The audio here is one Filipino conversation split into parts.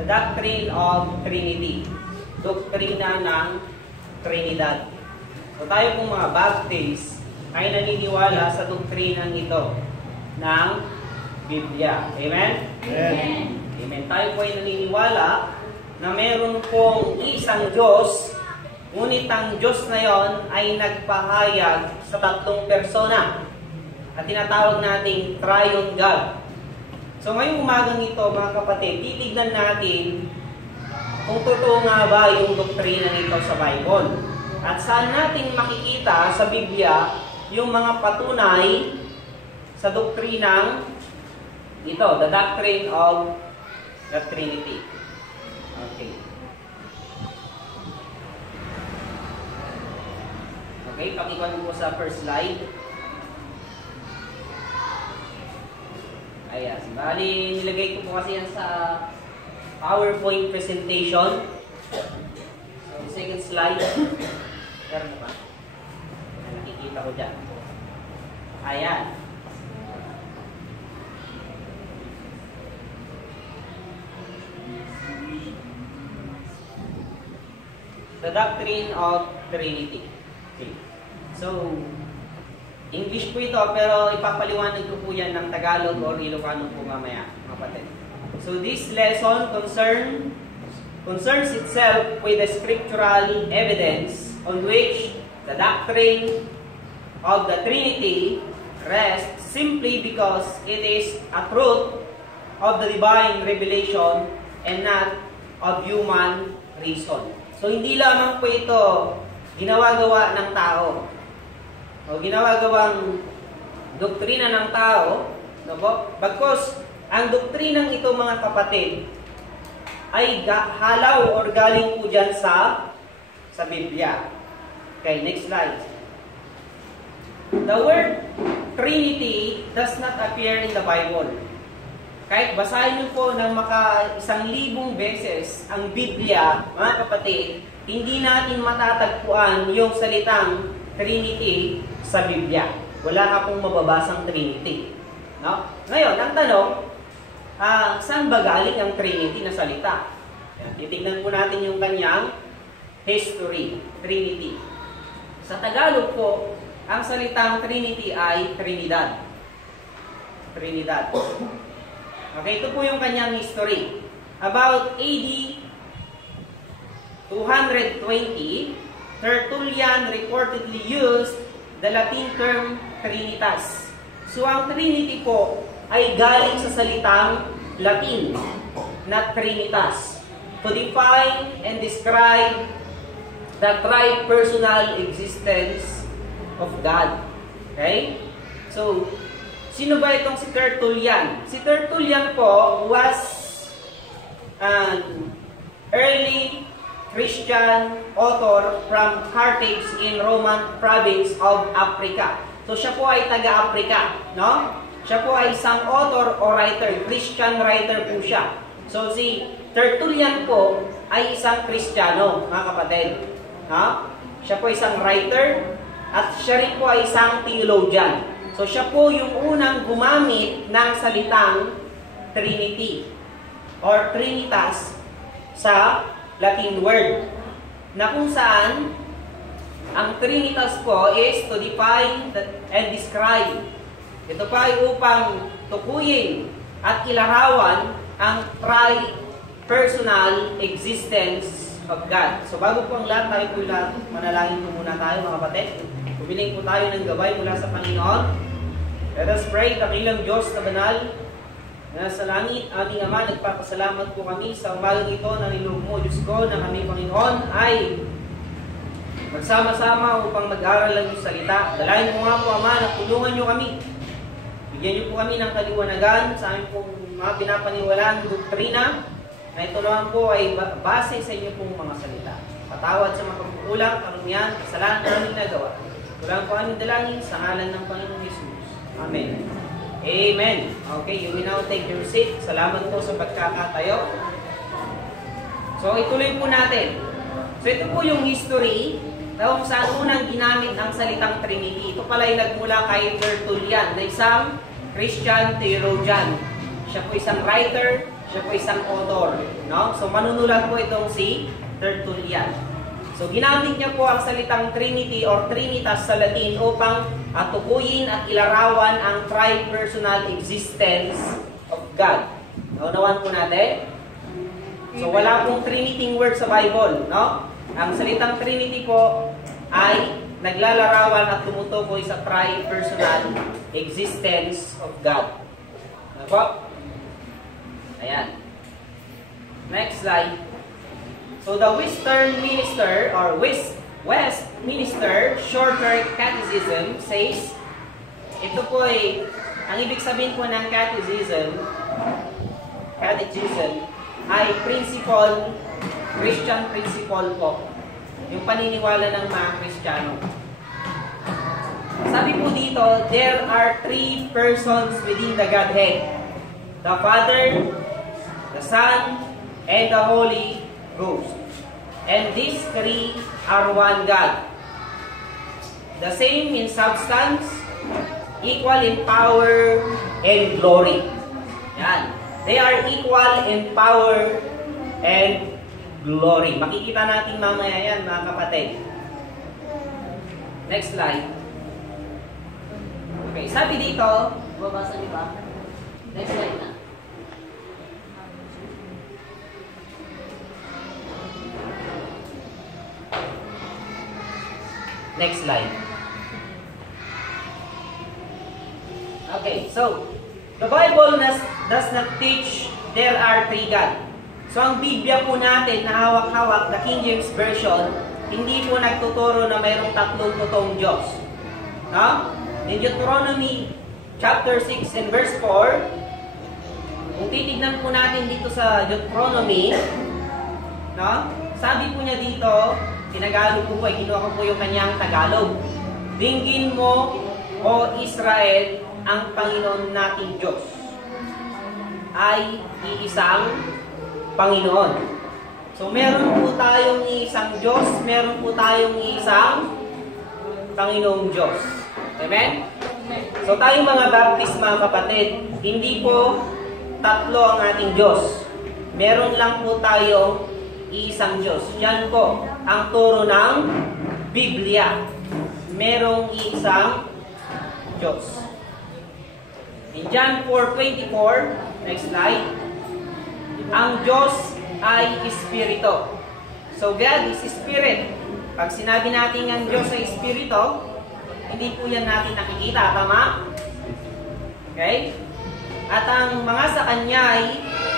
The doctrine of Trinity. Doktrina ng Trinidad. So tayo pong mga Baptist ay naniniwala sa doktrinang ito ng Biblia. Amen? Amen. Amen. Tayo po ay naniniwala na meron pong isang Diyos, ngunit ang Diyos na yon ay nagpahayag sa tatlong persona at tinatawag nating Triune God. So ngayong umagang ito, mga kapatid, titignan natin kung totoo nga ba yung doktrina nito sa Bible. At saan natin makikita sa Biblia yung mga patunay sa doktrinang ito, the doctrine of the Trinity. Okay. Okay, pakikuha mo po sa first slide. Ayan, bali nilagay ko po kasi yan sa PowerPoint presentation. So, second slide. Meron ba? Nakikita ko dyan. Ayan. The doctrine of Trinity. Okay. So, English po ito, pero ipapaliwanag ko po yan ng Tagalog or Ilocano po mamaya, mga kapatid. So, this lesson concerns itself with the scriptural evidence on which the doctrine of the Trinity rests simply because it is a truth of the divine revelation and not of human reason. So, hindi lamang po ito ginawa-gawa ng tao o ginawa-gawang doktrina ng tao, no po? Bagkus, ang doktrinang ito, mga kapatid, ay halaw or galing po dyan sa Biblia. Okay, next slide. The word Trinity does not appear in the Bible. Kahit basahin niyo po ng maka 1,000 beses ang Biblia, mga kapatid, hindi natin matatagpuan yung salitang Trinity sa Biblia. Wala ka pong mababasang Trinity. No? Ngayon, ang tanong, saan ba galing ang Trinity na salita? Titignan po natin yung kanyang history, Trinity. Sa Tagalog po, ang salitang Trinity ay Trinidad. Trinidad. Okay, ito po yung kanyang history. About AD 220, Tertullian reportedly used the Latin term Trinitas. So, ang Trinity po ay galing sa salitang Latin na Trinitas to define and describe the tri-personal existence of God. Okay? So, sino ba itong si Tertullian? Si Tertullian po was an early Christian author from Carthage in Roman province of Africa. So siya po ay taga-Africa, no? Siya po ay isang author o writer, Christian writer po siya. So si Tertullian po ay isang Kristiyano, mga kapatid. No? Siya po isang writer at siya rin po ay isang theologian. So siya po yung unang gumamit ng salitang Trinity or Trinitas sa Latin word, na kung saan ang Trinitas po is to define and describe. Ito pa ay upang tukuyin at ilarawan ang tri-personal existence of God. So bago po ang lahat, tayo po manalangin po muna tayo, mga kapatid. Humiling po tayo ng gabay mula sa Panginoon. Let us pray. Dakilang Diyos na banal, na sa langit, aming Ama, nagpapasalamat po kami sa umagang ito na niloob mo, Diyos ko, na kami, Panginoon, ay magsama-sama upang mag-aral ng iyong salita. Dalayan mo nga po, Ama, na tulungan nyo kami. Bigyan nyo po kami ng kaliwanagan sa aming pong mga pinapaniwalaan doktrina, na ito naman po ay base sa inyo pong mga salita. Patawad sa mga pagkukulang, karumihan, kasalanan na aming nagawa. Kulang po aming dalangin sa ngalan ng Panginoong Jesus. Amen. Amen. Okay, you will now take your seat. Salamat po sa pagkakatayo. So, ituloy po natin. So, ito po yung history kung saan unang ginamit ang salitang Trinity. Ito pala ay nagmula kay Tertullian, na isang Christian theologian. Siya po isang writer, Siya po isang author, no? So manunulat po itong si Tertullian. So ginamit niya po ang salitang Trinity or Trinitas sa Latin upang tukuyin at ilarawan ang tri-personal existence of God. Naunawan po natin? So wala pong Trinity word sa Bible, no? Ang salitang Trinity po ay naglalarawan at tumutukoy sa tri-personal existence of God. Ano po? Ayan. Next slide. So the Westminster or Westminster Shorter Catechism says, ito po ay, ang ibig sabihin po ng catechism ay principle, Christian principle po. Yung paniniwala ng mga Kristiyano. Sabi po dito, there are 3 persons within the Godhead. The Father, the Son, and the Holy Ghost. And these 3 are one God. The same in substance, equal in power and glory. Yan. They are equal in power and glory. Makikita natin mamaya yan, mga kapatid. Next slide. Okay, sabi dito, babasa niyo ba? Next slide na. Next slide. Okay, so the Bible does not teach there are 3 God. So ang Biblia po natin na hawak-hawak, the King James Version, hindi po nagtuturo na mayroong 3 totoong Diyos. No? In Deuteronomy chapter 6 and verse 4, kung titignan po natin dito sa Deuteronomy, no? Sabi po niya dito, tinagalog ko po, kinuha ko po yung kanyang Tagalog. Dinggin mo, O Israel, ang Panginoon nating Diyos ay iisang Panginoon. So meron po tayong isang Diyos, meron po tayong isang Panginoong Diyos. Amen? So tayong mga Baptist, mga kapatid, hindi po 3 ang ating Diyos. Meron lang po tayong isang Diyos. Yan po ang turo ng Biblia. Merong isang Diyos. In John 4:24, next slide, ang Diyos ay Espiritu. So God is Spirit. Pag sinabi natin ang Diyos ay Espiritu, hindi po yan natin nakikita, tama? Okay? At ang mga sa Kanya ay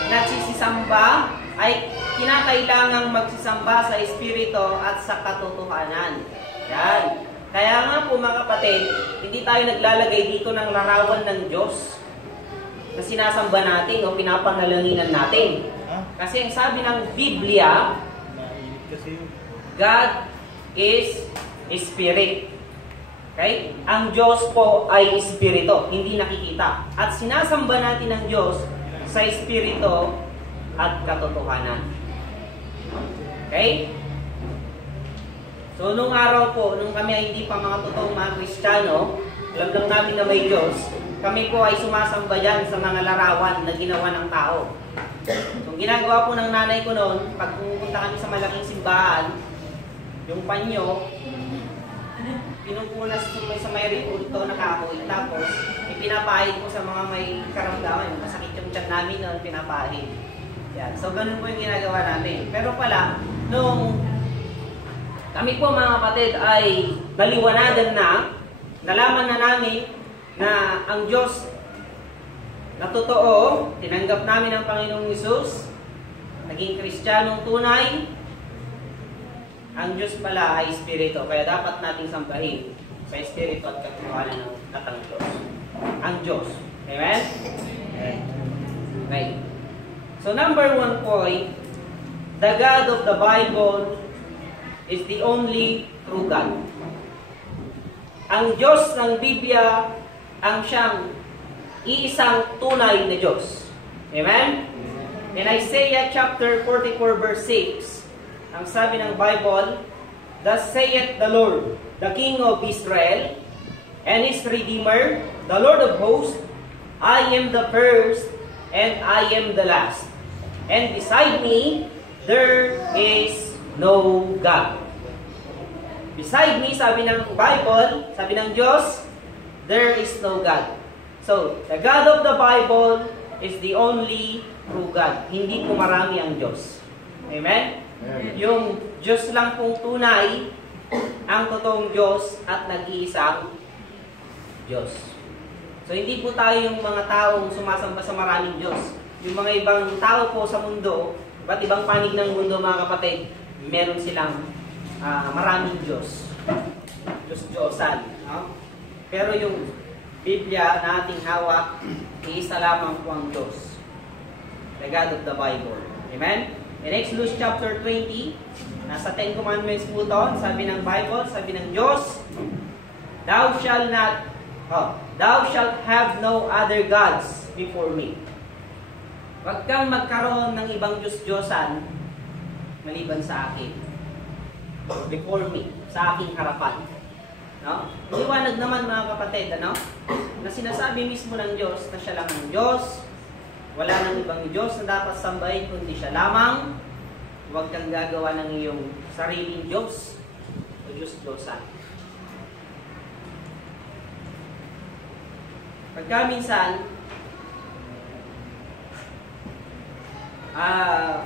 nagsisisamba, ay kinakailangang magsisamba sa Espiritu at sa katotohanan. Yan. Kaya nga po mga kapatid, hindi tayo naglalagay dito ng larawan ng Diyos na sinasamba natin o pinapangalanginan natin. Kasi ang sabi ng Biblia, God is Spirit. Okay? Ang Diyos po ay Espiritu, hindi nakikita. At sinasamba natin ang Diyos sa Espiritu at katotohanan. Okay? So, nung araw po, nung kami ay hindi pa mga totoong mga Kristiyano, alam lang namin na may Diyos, kami po ay sumasamba yan sa mga larawan na ginawa ng tao. So, ginagawa po ng nanay ko noon, pag pumunta kami sa malaking simbahan, yung panyo, pinupunas ko sa may ripulto na kahoy, tapos ipinapahid ko sa mga may karamdaman. Masakit yung tiyan namin noon, pinapahid. Yan. So, ganun po yung ginagawa natin. Pero pala, nung kami po mga kapatid ay naliwanagan na, nalaman na namin na ang Diyos na totoo, tinanggap namin ang Panginoong Hesus, naging Kristiyanong tunay, ang Diyos pala ay Espiritu, kaya dapat nating sambahin sa Espiritu at katotohanan ng katang Diyos. Ang Diyos. Amen? Okay. So number 1 point, the God of the Bible is the only true God. Ang Diyos ng Biblia ang siyang iisang tunay na Diyos. Amen? In Isaiah chapter 44 verse 6, ang sabi ng Bible, thus saith the Lord, the King of Israel, and His Redeemer, the Lord of hosts, I am the first, and I am the last. And beside me, there is no God. Beside me, sabi ng Bible, sabi ng Diyos, there is no God. So, the God of the Bible is the only true God. Hindi po marami ang Diyos. Amen? Amen. Yung Diyos lang pong tunay, ang totoong Diyos at nag-iisang Diyos. So, hindi po tayo yung mga taong sumasamba sa maraming Diyos. Yung mga ibang tao po sa mundo, iba't ibang panig ng mundo, mga kapatid, meron silang maraming Diyos. Diyos-Diyosan. No? Pero yung Biblia na ating hawak, iisa lamang po ang Diyos. The God of the Bible. Amen? In Exodus chapter 20, nasa 10 Commandments po doon, sabi ng Bible, sabi ng Diyos, Thou shalt have no other gods before me. Huwag kang magkaroon ng ibang Diyos-Diyosan maliban sa akin. Before me, sa aking harapan. No? Liwanag naman mga kapatid, ano? Na sinasabi mismo ng Diyos na siya lang ang Diyos, wala nang ibang Diyos na dapat sambahin kundi siya lamang. Huwag kang gagawa ng iyong sariling Diyos o Diyos-Diyosan. Pagka minsan,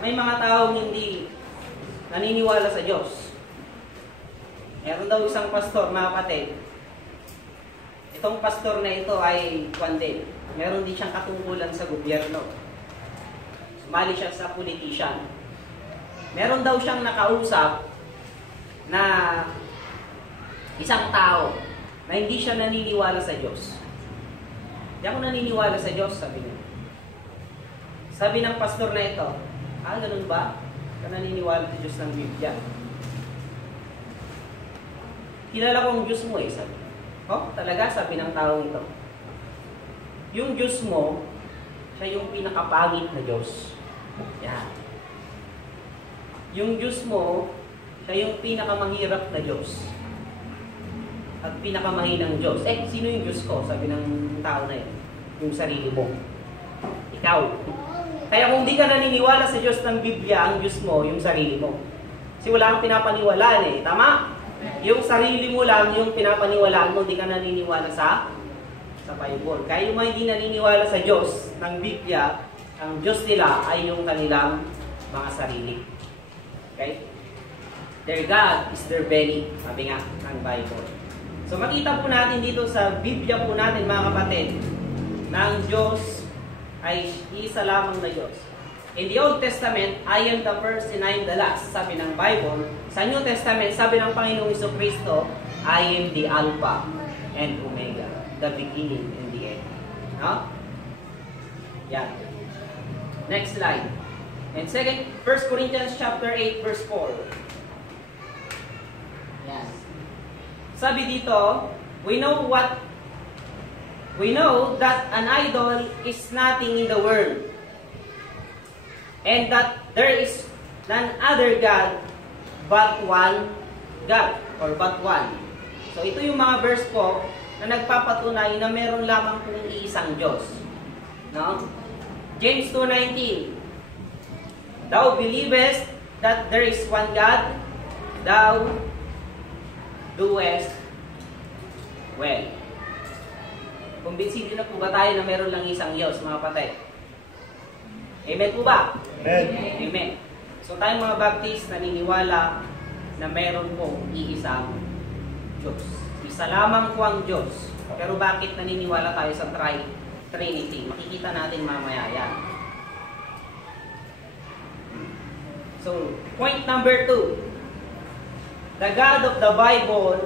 may mga taong hindi naniniwala sa Diyos. Meron daw isang pastor, mga kapatid. Itong pastor na ito ay kwandil. Meron din siyang katungkulan sa gobyerno. Sumali siya sa politician. Meron daw siyang nakausap na isang tao na hindi siya naniniwala sa Diyos. Hindi ako naniniwala sa Diyos, sabi niya. Sabi ng pastor na ito, ganun ba? Ka naniniwala sa Diyos ng Biblia? Kilala ko ang Diyos mo sabi. Talaga? Sabi ng taong ito. Yung Diyos mo, siya yung pinakapangit na Diyos. Yan. Yung Diyos mo, siya yung pinakamahirap na Diyos. At pinakamahinang Diyos. Sino yung Diyos ko? Sabi ng tao na yun. Yung sarili mo. Ikaw. Kaya kung di ka naniniwala sa Diyos ng Biblia, ang Diyos mo, yung sarili mo. Kasi wala kang pinapaniwalaan Tama? Yung sarili mo lang, yung pinapaniwalaan mo, di ka naniniwala sa Bible. Kaya yung mga hindi naniniwala sa Diyos ng Biblia, ang Diyos nila ay yung kanilang mga sarili. Okay? Their God is their belly, sabi nga ng Bible. So makita po natin dito sa Biblia po natin, mga kapatid, na ang Diyos ay isa lamang na Diyos. In the Old Testament, I am the first and I am the last, sabi ng Bible. Sa New Testament, sabi ng Panginoong Jesucristo, I am the Alpha and Omega, the beginning and the end. No? Yan. Next slide. And 1 Corinthians chapter 8, verse 4. Yan. Sabi dito, we know that an idol is nothing in the world, and that there is none other God but one God, or but one. So ito yung mga verse po na nagpapatunay na meron lamang kung iisang Diyos. No? James 2:19. Thou believest that there is one God, thou doest well. Kumbinsido na po ba tayo na meron lang isang Diyos, mga patay? Amen po ba? Amen. Amen. So tayong mga Baptist naniniwala na meron pong iisang Diyos. Isa lamang po ang Diyos. Pero bakit naniniwala tayo sa Trinity? Makikita natin mamaya yan. So, point number 2. The God of the Bible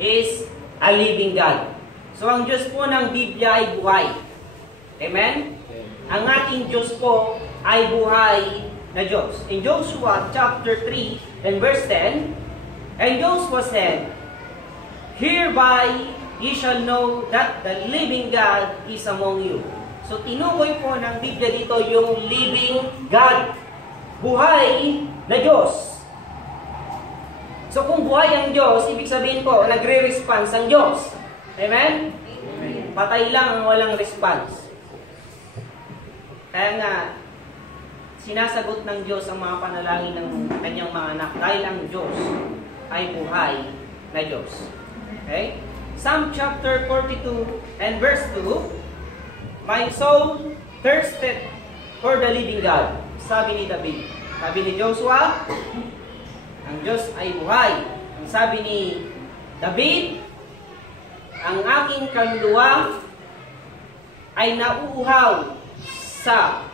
is a living God. So, ang Diyos po ng Biblia ay buhay. Amen? Ang ating Diyos po ay buhay na Diyos. In Joshua chapter 3 and verse 10, and Joshua said, Hereby ye shall know that the living God is among you. So, tinukoy po ng Biblia dito yung living God. Buhay na Diyos. So, kung buhay ang Diyos, ibig sabihin po, nagre-response ang Diyos. Amen? Patay lang ang walang response. Kaya nga, sinasagot ng Diyos ang mga panalangin ng kanyang mga anak dahil ang Diyos ay buhay na Diyos. Okay? Psalm chapter 42 and verse 2, "My soul thirsted for the living God." Sabi ni David. Sabi ni Joshua, ang Diyos ay buhay. Ang sabi ni David, ang aking kaluluwa ay nauuhaw sa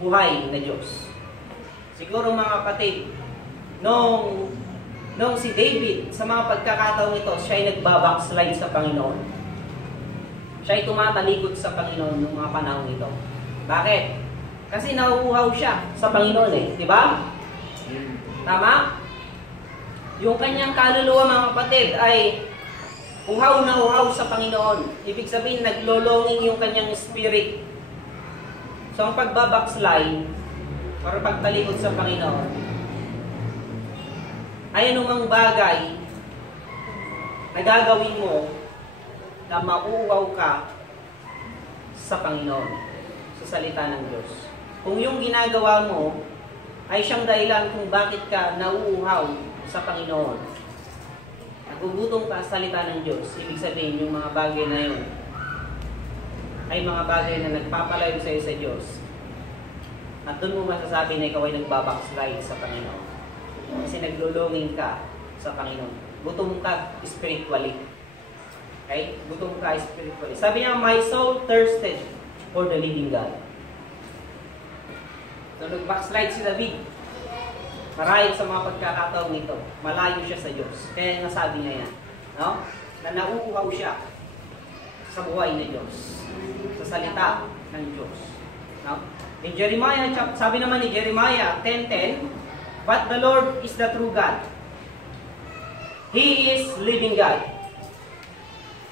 buhay na Diyos. Siguro mga kapatid, nung si David, sa mga pagkakataong ito, siya ay nagbabackslide sa Panginoon. Siya ay tumatalikod sa Panginoon noong mga panahon ito. Bakit? Kasi nauuhaw siya sa Panginoon di ba? Tama? Yung kanyang kaluluwa mga kapatid ay uhaw na uhaw sa Panginoon. Ibig sabihin, naglolonging yung kanyang spirit. So, ang pagbabackslide, or pagtalikod sa Panginoon, ay anumang bagay na gagawin mo na mauuhaw ka sa Panginoon, sa salita ng Diyos. Kung yung ginagawa mo ay siyang dahilan kung bakit ka nauuhaw sa Panginoon, nagugutom ka sa salita ng Diyos, ibig sabihin yung mga bagay na yun ay mga bagay na nagpapalayo sa iyo sa Diyos. At doon mo masasabi na ikaw ay nagbabackslide sa Panginoon. Kasi naglulonging ka sa Panginoon. Gutom ka spiritually. Okay? Gutom ka spiritually. Sabi niya, "My soul thirsted for the living God." So, nag-backslide si David. Marahil sa mga pagkakataong nito, malayo siya sa Diyos. Kaya nasabi niya yan. No? Na nauuhaw siya sa buhay ng Diyos. Sa salita ng Diyos. No? In Jeremiah, sabi naman ni Jeremiah 10:10, "But the Lord is the true God. He is living God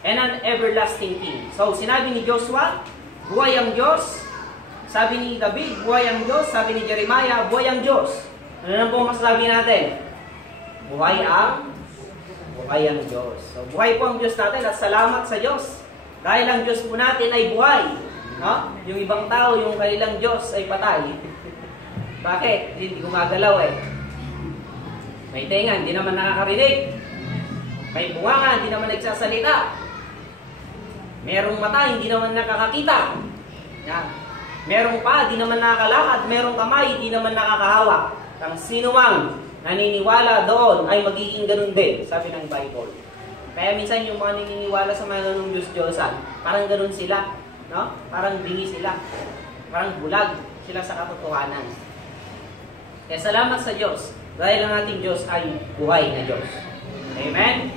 and an everlasting King." So, sinabi ni Joshua, buhay ang Diyos. Sabi ni David, buhay ang Diyos. Sabi ni Jeremiah, buhay ang Diyos. Ano na po masasabi natin? Buhay ang Diyos. So, buhay po ang Diyos natin at salamat sa Diyos. Dahil ang Diyos po natin ay buhay. No? Yung ibang tao, yung kanilang Diyos ay patay. Bakit? Hindi gumagalaw May tenga, hindi naman nakakarinig. May bunganga, hindi naman nagsasalita. Merong mata, hindi naman nakakakita. Yan. Merong pa, hindi naman nakakalakad. Merong kamay, hindi naman nakakahawak. Ang sino mang naniniwala doon ay magiging ganun din, sabi ng Bible. Kaya minsan yung mga naniniwala sa mga ganung Diyos-Diyosan, parang ganun sila. No? Parang bingi sila. Parang bulag sila sa katotohanan. Kaya salamat sa Diyos dahil ang ating Diyos ay buhay na Diyos. Amen?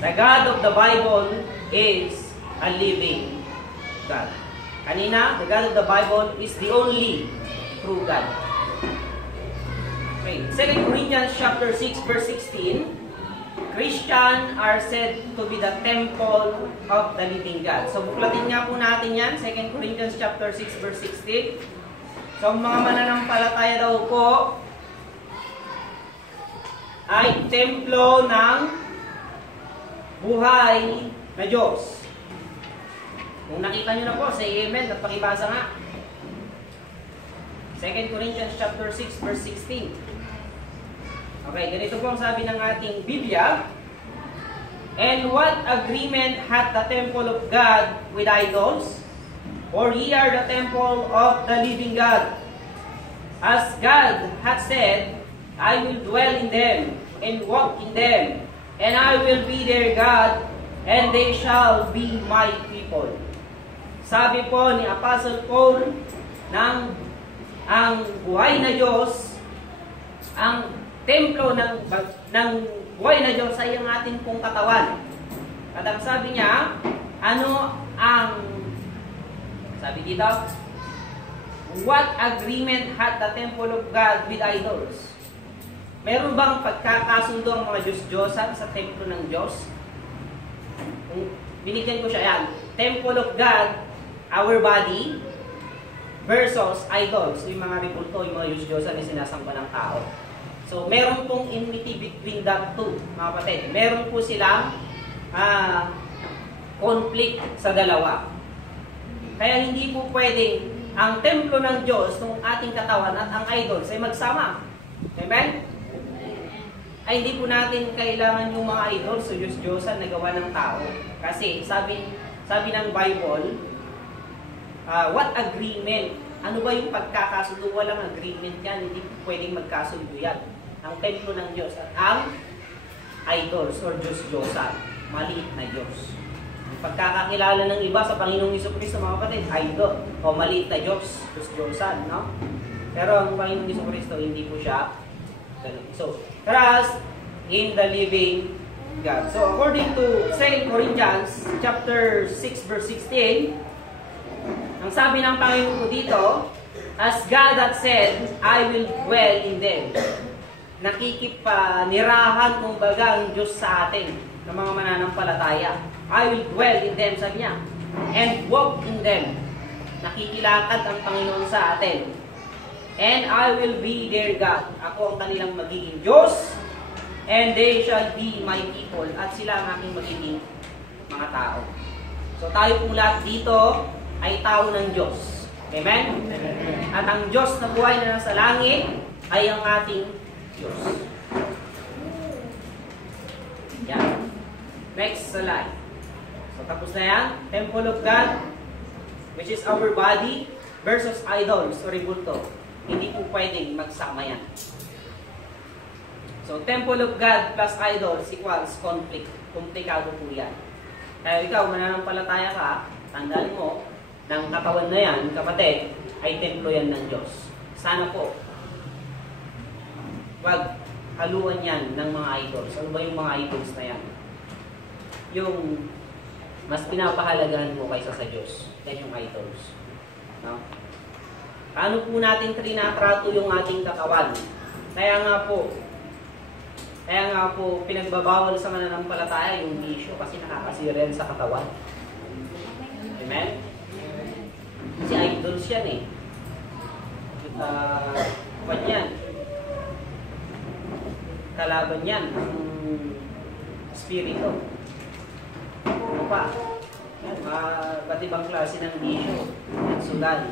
The God of the Bible is a living God. Kanina, the God of the Bible is the only true God. Okay. 2 Corinthians chapter 6 verse 16, Christians are said to be the temple of the living God. So, buklatin nga po natin yan, 2 Corinthians chapter 6 verse 16. So, mga mananampalataya daw po ay templo ng buhay na Diyos. Kung nakita nyo na po, say amen at pakibasa nga. 2 Corinthians chapter 6 verse 16. Okay, ganito po ang sabi ng ating Biblia. "And what agreement hath the temple of God with idols? For ye are the temple of the living God. As God hath said, I will dwell in them and walk in them, and I will be their God, and they shall be my people." Sabi po ni Apostle Paul, ang buhay na Diyos, ang templo ng buhay na Diyos ay ang ating pong katawan. At ang sabi niya, ano ang, sabi dito, what agreement had the temple of God with idols? Meron bang pagkakasundo ang mga Diyos-Diyosan sa templo ng Diyos? Binigyan ko siya yan. Temple of God, our body, versus idols, yung mga ribulto, yung mga Diyos-Diyosan na sinasamba ng tao. So, meron pong enmity between that two, mga kapatid. Meron po silang conflict sa dalawa. Kaya hindi po pwedeng ang templo ng Diyos, ng ating katawan at ang idols ay magsama. Amen? Ay hindi po natin kailangan yung mga idols o Diyos-Diyosan na gawa ng tao. Kasi sabi ng Bible, what agreement? Ano ba yung pagkakasundo? Walang agreement yan. Hindi pwedeng magkasundo yan. Ang templo ng Diyos at ang idols or Diyos-Diyosan. Maliit na Diyos. Ang pagkakakilala ng iba sa Panginoong Jesucristo, mga kapatid, idol o maliit na Diyos, Diyos-Diyosan, no? Pero ang Panginoong Jesucristo, hindi po siya ganun. So, trust in the living God. So, according to 2 Corinthians chapter 6 verse 16, ang sabi ng Panginoon po dito, as God hath said, I will dwell in them. Nakikipanirahan kumbaga ang Diyos sa atin, ng mga mananampalataya. I will dwell in them, sabi niya, and walk in them. Nakikilakad ang Panginoon sa atin. And I will be their God. Ako ang kanilang magiging Diyos, and they shall be my people. At sila ang aking magiging mga tao. So tayo po lahat dito ay tao ng Diyos. Amen? At ang Diyos na buhay na nasa langit ay ang ating Diyos. Yan. Next slide. So tapos na yan. Temple of God, which is our body, versus idols o rebulto. Hindi po pwedeng magsama yan. So, temple of God plus idols equals conflict. Komplikado po yan. Kaya ikaw, mananampalataya ka, tandaan mo, ng katawan na yan, kapatid, ay templo yan ng Diyos. Sana po, wag haluan yan ng mga idols. Ano ba yung mga idols na yan? Yung mas pinapahalagahan mo kaysa sa Diyos. Yan yung idols. No? Paano po natin trinatrato yung ating katawan? Kaya nga po, pinagbabawal sa mananampalataya yung bisyo kasi nakakasira yan sa katawan. Amen? Kasi idols yan eh. Yan. Kalaban yan, ang spirito. Ano pa? Ba't ibang klase ng bisyo, ng sugal.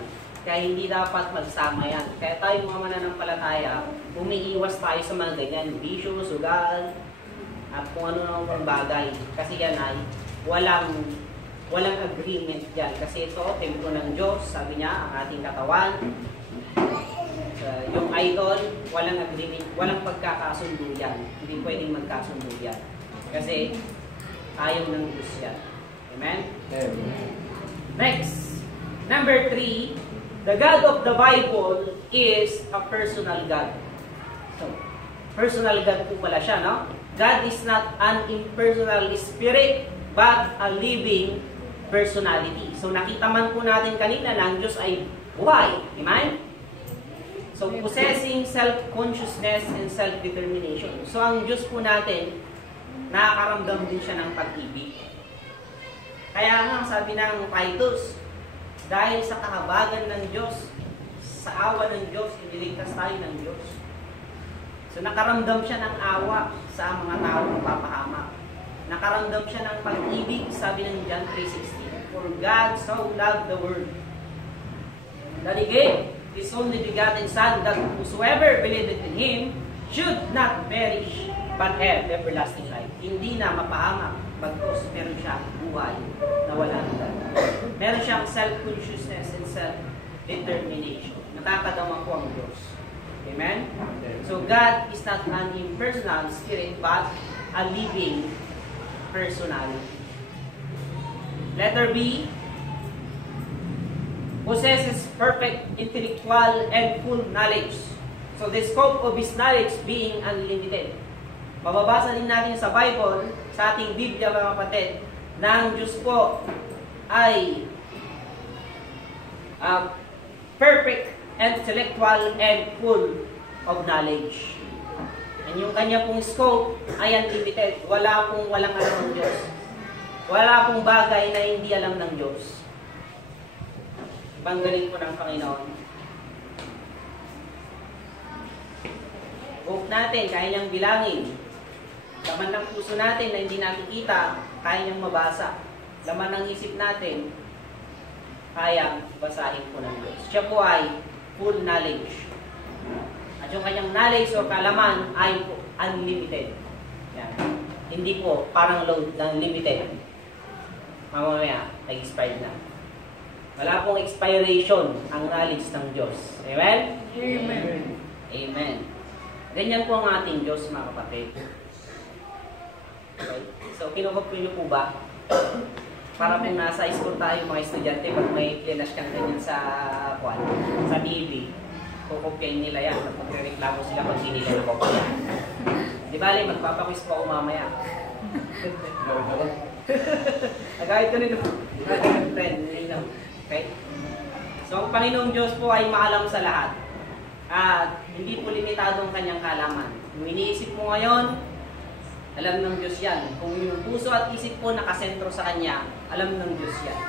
Kaya hindi dapat magsama yan. Kaya tayo mga mananampalataya, umiiwas tayo sa mga ganyan, bisyo, sugal, at kung ano ng bagay. Kasi yan ay walang agreement yan. Kasi ito, templo ng Diyos, sabi niya, ang ating katawan. Yung idol, walang agreement, walang pagkakasundo yan. Hindi pwedeng magkasundo yan. Kasi ayaw ng Diyos yan. Amen? Amen. Next, number 3, the God of the Bible is a personal God. So, personal God po pala siya, no? God is not an impersonal spirit, but a living personality. So, nakita man po natin kanina na ang Diyos ay buhay. Amen? So, possessing self-consciousness and self-determination. So, ang Diyos po natin, nakakaramdam din siya ng pag-ibig. Kaya nga, sabi ng Titus, dahil sa kahabagan ng Diyos, sa awa ng Diyos, iniligtas tayo ng Diyos. So nakaramdam siya ng awa sa mga taong papahamak. Nakaramdam siya ng pag-ibig, sabi ng John 3:16. For God so loved the world, that He gave His only begotten Son, that whosoever believeth in Him should not perish, but have everlasting life. Hindi na mapahamak, bagkus meron siya buhay na wala hanggan. Meron siyang self-consciousness and self-determination. Nakakadama po ang Diyos. Amen? So God is not an impersonal spirit, but a living personality. Letter B, possesses perfect intellectual and full knowledge. So the scope of His knowledge being unlimited. Mababasa din natin sa Bible, sa ating Biblia mga kapatid, na ang Diyos po ay perfect, intellectual, and full of knowledge. And yung kanya pong scope ay unlimited. Walang alam ng Diyos. Wala pong bagay na hindi alam ng Diyos. Banggalin po ng Panginoon. Hope natin, kaya niyang bilangin. Laman ng puso natin na hindi nakikita, kaya niyang mabasa. Laman ng isip natin, kayang basahin po ng Diyos. Siya po ay full knowledge. At yung kanyang knowledge o kalaman ay unlimited. Yan. Hindi po parang load ng limited. Mamaya, nag-expired na. Wala pong expiration ang knowledge ng Diyos. Amen? Amen. Amen. Ganyan po ang ating Diyos, mga kapatid. Okay. So, kinukopyo niyo po ba? Para kung nasa school tayo, mga estudyante, pag may klinash kang ganyan sa TV, kukopyain nila yan. Magre-reklamo sila pag hindi nila nakopya. Di bali, magpapakwis po ako mamaya. Agayit ko nito. Okay? So, ang Panginoong Diyos po ay maalam sa lahat. At hindi po limitado ang kanyang kalaman. Kung iniisip mo ngayon, alam ng Diyos yan. Kung yung puso at isip po nakasentro sa Kanya, alam ng Diyos yan.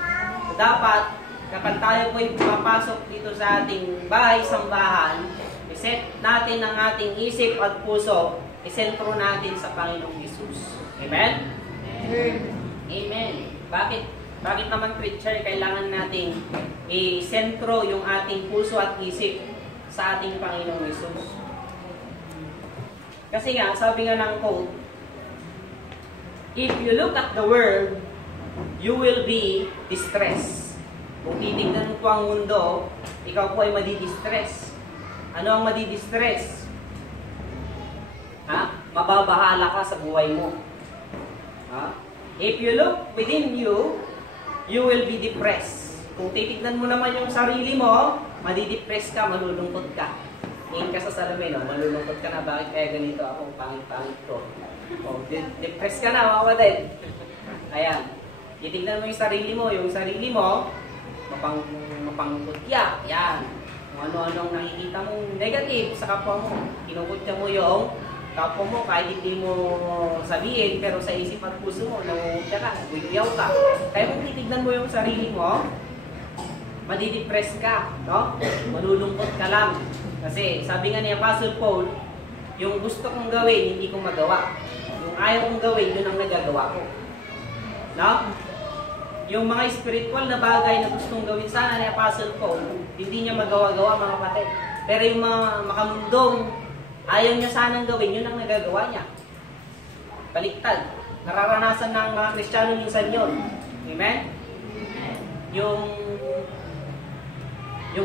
So, dapat, kapag tayo po ay pumapasok dito sa ating bahay-sambahan, iset natin ang ating isip at puso, isentro natin sa Panginoong Jesus. Amen? Amen. Amen. Bakit naman, preacher, kailangan nating isentro yung ating puso at isip sa ating Panginoong Jesus? Kasi nga, sabi nga ng quote, if you look at the world, you will be distressed. Kung titignan mo po ang mundo, ikaw po ay madidistress. Ano ang madidistress? Mababahala ka sa buhay mo. If you look within you, you will be depressed. Kung titignan mo naman yung sarili mo, madidepress ka, malulungkot ka. Tingin ka sa salamin, malulungkot ka na, bakit kaya ganito ako, pangit-pangit ko. Depressed ka na, mawawala. Ayan. Titignan mo yung sarili mo, mapangkutya. Yan. Kung ano-anong nakikita mong negative sa kapwa mo, kinukutya mo yung kapwa mo kahit hindi mo sabihin, pero sa isip at puso mo, nangungutya ka, nagwiyaw ka. Kaya kung titignan mo yung sarili mo, madidepress ka, no? Malulungkot ka lang. Kasi sabi nga ni Apostle Paul, yung gusto kong gawin, hindi kong magawa. Yung ayaw kong gawin, yun ang nagagawa ko. No? Yung mga spiritual na bagay na gustong gawin sana ni Apostle Paul, hindi niya magawa-gawa, mga kapatid. Pero yung mga makamundong ayaw niya sanang gawin, yun ang nagagawa niya. Baliktad. Nararanasan ng mga Kristiyano minsan yun. Amen? Yung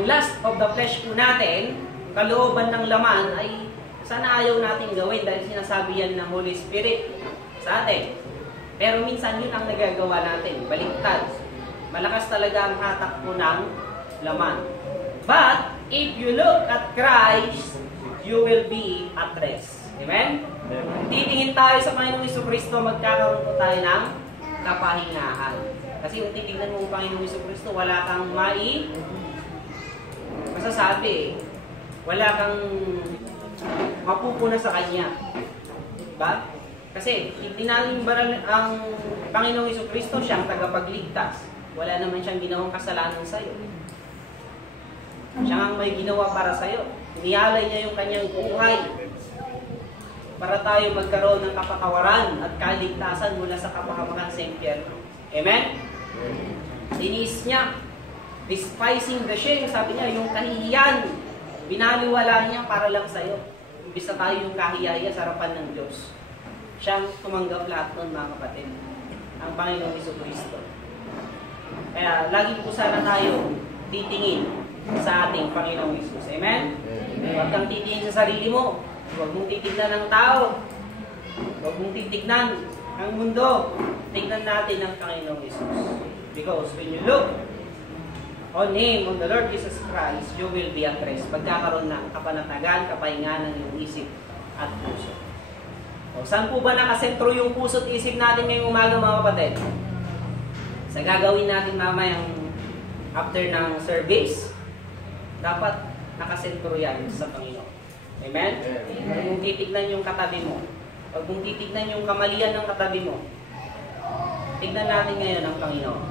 lust of the flesh po natin, kalooban ng laman, ay sana ayaw natin gawin dahil sinasabi yan ng Holy Spirit sa atin. Pero minsan yun ang nagagawa natin, baliktad. Malakas talaga ang hatak po ng laman. But, if you look at Christ, you will be at rest. Amen? Titingin tayo sa Panginoong Jesucristo, magkakaroon po tayo ng kapahingahan. Kasi kung titignan mo ang Panginoong Jesucristo, wala kang masasabi. Wala kang mapupuna sa Kanya. Diba? Kasi, tinalin ang Panginoong Jesucristo, siyang tagapagligtas. Wala naman siyang ginawang kasalanan sa'yo. Siya ang may ginawa para sa'yo. Inialay niya yung kanyang buhay para tayo magkaroon ng kapatawaran at kaligtasan mula sa kapahamakan sa impyerno. Amen? Diniis niya. Despising the shame, sabi niya, yung kahihiyan, binaliwala niya para lang sa'yo. Imbis na tayo yung kahihiya sa harapan ng Diyos. Siyang tumanggap lahat nun, mga kapatid. Ang Panginoong Jesucristo. Kaya, lagi po sana tayo titingin sa ating Panginoong Jesus. Amen? Huwag kang titingin sa sarili mo. Huwag mong titignan ng tao. Huwag mong titignan ang mundo. Tignan natin ang Panginoong Jesus. Because when you look on Him, on the Lord Jesus Christ, you will be at rest. Pagkakaroon ng kapanatagan, kapahinganan ng iyong isip at puso. O, saan po ba nakasentro yung puso at isip natin ngayong umaga, mga kapatid? Sa gagawin natin mamayang after ng service, dapat nakasentro yan sa Panginoon. Amen? Huwag mong titignan yung katabi mo. Huwag mong titignan yung kamalian ng katabi mo. Tignan natin ngayon ang Panginoon.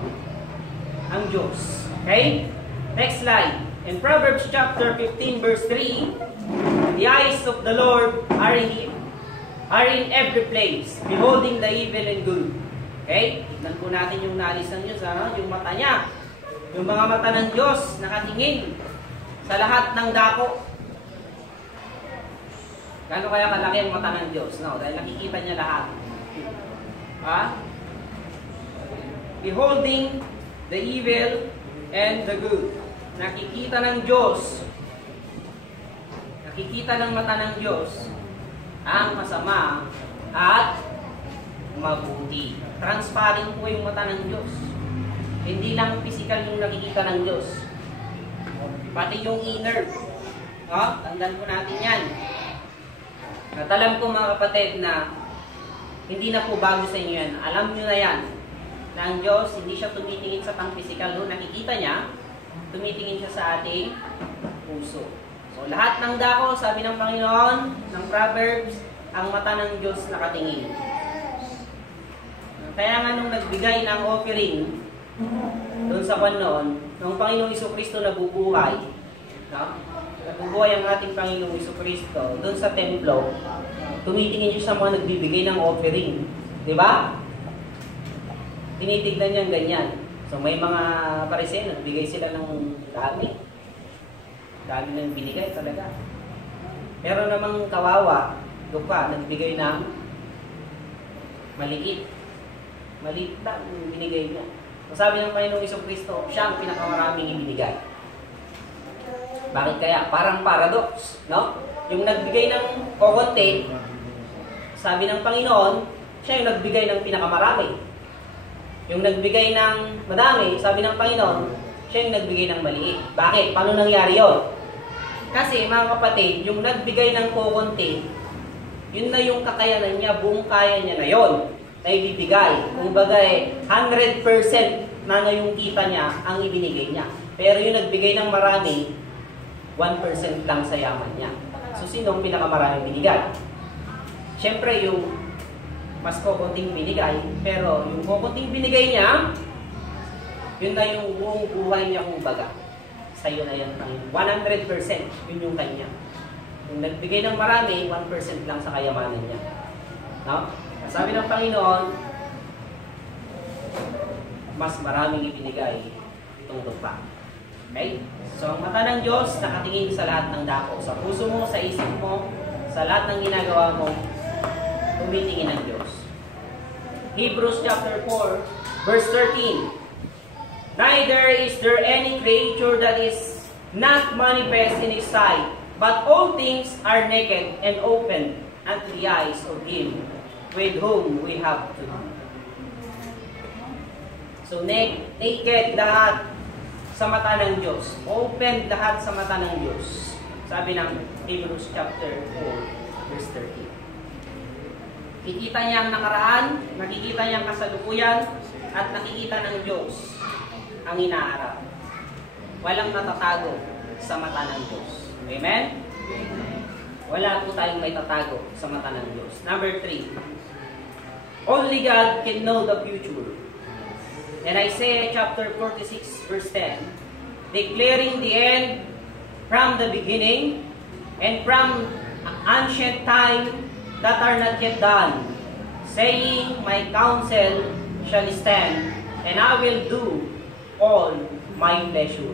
Ang Diyos. Okay? Next slide. In Proverbs chapter 15 verse 3, the eyes of the Lord are in every place, beholding the evil and good. Okay? Tignan po natin yung nalis ng Diyos, yung mata niya. Yung mga mata ng Diyos nakatingin sa lahat ng dako. Gano'n kaya kalaki ang mata ng Diyos? No? Dahil nakikita niya lahat. Ha? Beholding the evil and the good. Nakikita ng Diyos. Nakikita ng mata ng Diyos ang masama at mabuti. Transparent po yung mata ng Diyos. Hindi lang physical yung nakikita ng Diyos. Pati yung inner. No? Tandaan po natin yan. At alam ko mga kapatid na hindi na po bago sa inyo yan. Alam nyo na yan. Na ang Diyos, hindi siya tumitingin sa pang-physical. No? Nakikita niya, tumitingin siya sa ating puso. So lahat ng dako, sabi ng Panginoon, ng Proverbs, ang mata ng Diyos nakatingin. Kaya nga nung nagbigay ng offering, doon sa noon, nung Panginoong Jesucristo nabubuhay, no? Nabubuhay ang ating Panginoong Jesucristo, doon sa templo, tumitingin siya sa mga nagbibigay ng offering. Di ba? Tinitignan niya ganyan. So may mga Pariseo, nagbigay sila ng dami. Dami nang binigay talaga. Pero namang kawawa, lupa, nagbigay ng maliit. Maliit lang yung binigay niya. Sabi ng Panginoong Jesucristo, siya ang pinakamaraming ibinigay. Bakit kaya? Parang paradox, no? Yung nagbigay ng kokonti, sabi ng Panginoon, siya yung nagbigay ng pinakamarami. Yung nagbigay ng madami, sabi ng Panginoon, siya yung nagbigay ng maliit. Bakit? Paano nangyari yun? Kasi mga kapatid, yung nagbigay ng kokonti, yun na yung kakayanan niya, buong kaya niya na yun. Na ibibigay. Kung bagay, 100% na yung kita niya ang ibinigay niya. Pero yung nagbigay ng marami, 1% lang sa yaman niya. So, sino ang pinakamaraming binigay? Siyempre, yung mas kukunting binigay, pero yung kukunting binigay niya, yun na yung buong buhay niya kung baga. Sa'yo na yan. 100% yun yung kanya. Yung nagbigay ng marami, 1% lang sa kayamanan niya. No? Sabi ng Panginoon, mas maraming ibinigay itong lupa. Okay? So, ang mata ng Diyos nakatingin sa lahat ng dako. Sa puso mo, sa isip mo, sa lahat ng ginagawa mo, tumitingin ang Diyos. Hebrews chapter 4, verse 13. Neither is there any creature that is not manifest in His sight, but all things are naked and open unto the eyes of Him with whom we have to do. So, naked lahat sa mata ng Diyos. Open lahat sa mata ng Diyos. Sabi ng Hebrews chapter 4, verse 13. Kikita niya ang nakaraan, nakikita niya ang kasalukuyan, at nakikita ng Diyos ang inaharap. Walang natatago sa mata ng Diyos. Amen? Wala po tayong may tatago sa mata ng Diyos. Number 3. Only God can know the future. And Isaiah chapter 46 verse 10, declaring the end from the beginning and from ancient time that are not yet done, saying, my counsel shall stand, and I will do all my pleasure.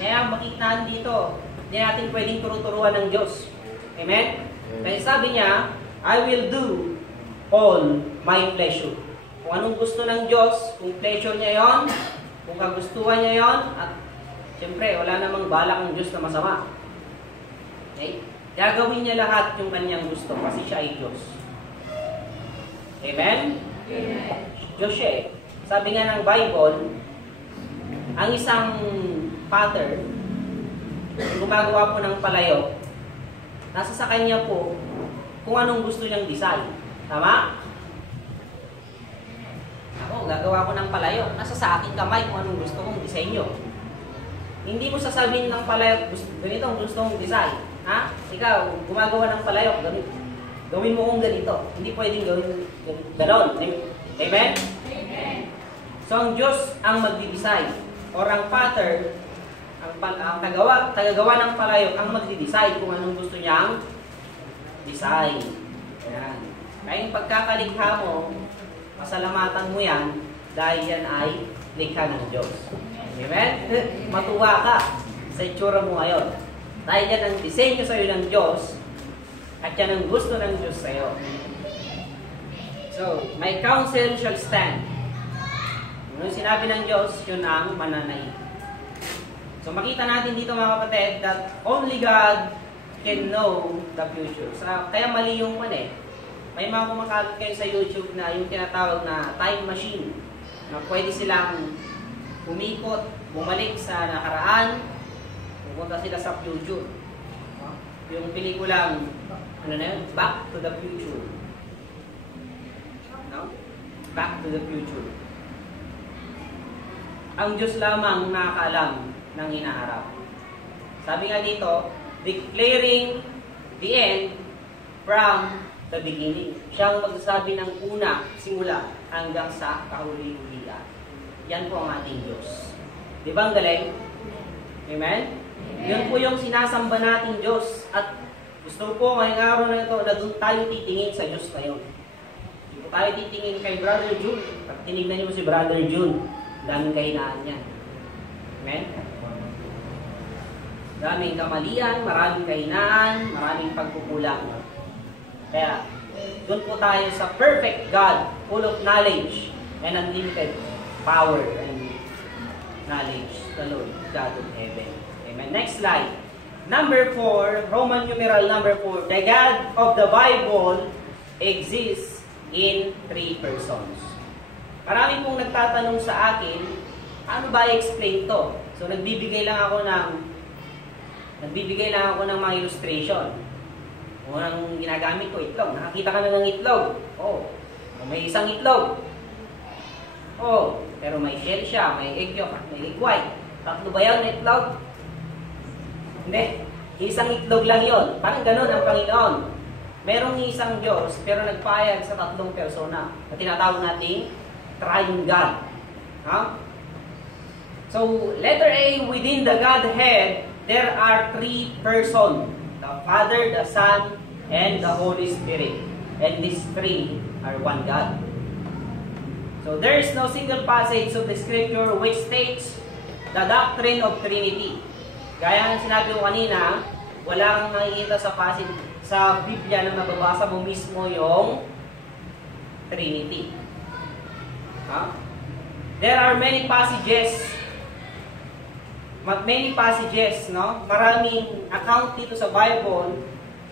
Kaya makikita dito, hindi natin pwedeng turuturuan ng Diyos. Amen? Kaya sabi niya, I will do all my pleasure. Kung anong gusto ng Diyos, kung pleasure niya yon, kung kagustuhan niya yon, at siyempre, wala namang balak ng Diyos na masama. Okay? Gagawin niya lahat yung kanyang gusto kasi siya ay Diyos. Amen? Amen. Diyos siya eh. Sabi nga ng Bible, ang isang potter, gumagawa po ng palayok, nasa sa kanya po kung anong gusto niyang design. Tama? Ako, gagawa ko ng palayok. Nasa sa aking kamay kung anong gusto kong disenyo. Hindi mo sasabihin ng palayok, ganito ang gusto mong design. Ha? Ikaw, gumagawa ng palayok, ganito. Gawin mo kung ganito. Hindi pwedeng gawin ganon. Amen? Amen. So, ang Diyos ang magdi-design. Or ang potter, ang tagagawa ng palayok, ang magdi-design kung anong gusto niyang design. Ayan. Kaya yung pagkakalikha mo, pasalamatan mo yan dahil yan ay likha ng Diyos. Amen? Matuwa ka sa itsura mo ngayon. Dahil yan ang disenyo sa'yo ng Diyos at yan ang gusto ng Diyos sa'yo. So, my counsel shall stand. Nung sinabi ng Diyos, yun ang mananaig. So, makita natin dito mga kapatid that only God can know the future. Kaya mali yung may mga kumakalat kayo sa YouTube na yung tinatawag na time machine na pwede silang umikot, bumalik sa nakaraan, pupunta sila sa future. Yung pelikulang Back to the Future. No? Back to the Future. Ang Diyos lamang nakakaalam ng hinaharap. Sabi nga dito, declaring the end from the beginning. Siyang magsasabi ng una, simula, hanggang sa kahuli-hulian. Yan po ang ating Diyos. Di ba ang galing? Amen? Yan po yung sinasamba nating Diyos. At gusto po ngayong araw na ito na doon tayo titingin sa Diyos ngayon. Hindi po tayo titingin kay Brother June. Pag tinignan niyo si Brother June, daming kahinaan niya. Amen? Daming kamalian, maraming kahinaan, maraming pagkukulang. Kaya, doon po tayo sa perfect God, full of knowledge and unlimited power and knowledge, the Lord, God of heaven. Amen. Next slide. Number 4, Roman numeral number 4, the God of the Bible exists in 3 persons. Marami pong nagtatanong sa akin, ano ba i-explain to? So, nagbibigay lang ako ng mga illustration. Unang ginagamit ko, itlog. Nakakita ka na ng itlog. Oh, may isang itlog. Oh, pero may shell siya, may egg yolk, may egg white. Tatlo ba yan na itlog? Hindi. Isang itlog lang yon. Parang ganun ang Panginoon. Merong isang Diyos, pero nagpahayag sa 3 persona na tinatawag nating Triune God. Huh? So, letter A, within the Godhead, there are 3 persons. The Father, the Son, and the Holy Spirit. And these 3 are one God. So, there is no single passage of the Scripture which states the doctrine of Trinity. Gaya ng sinabi ko kanina, wala kang makikita sa passage sa Biblia na mababasa mo mismo yung Trinity. Huh? There are many passages, no? Maraming account dito sa Bible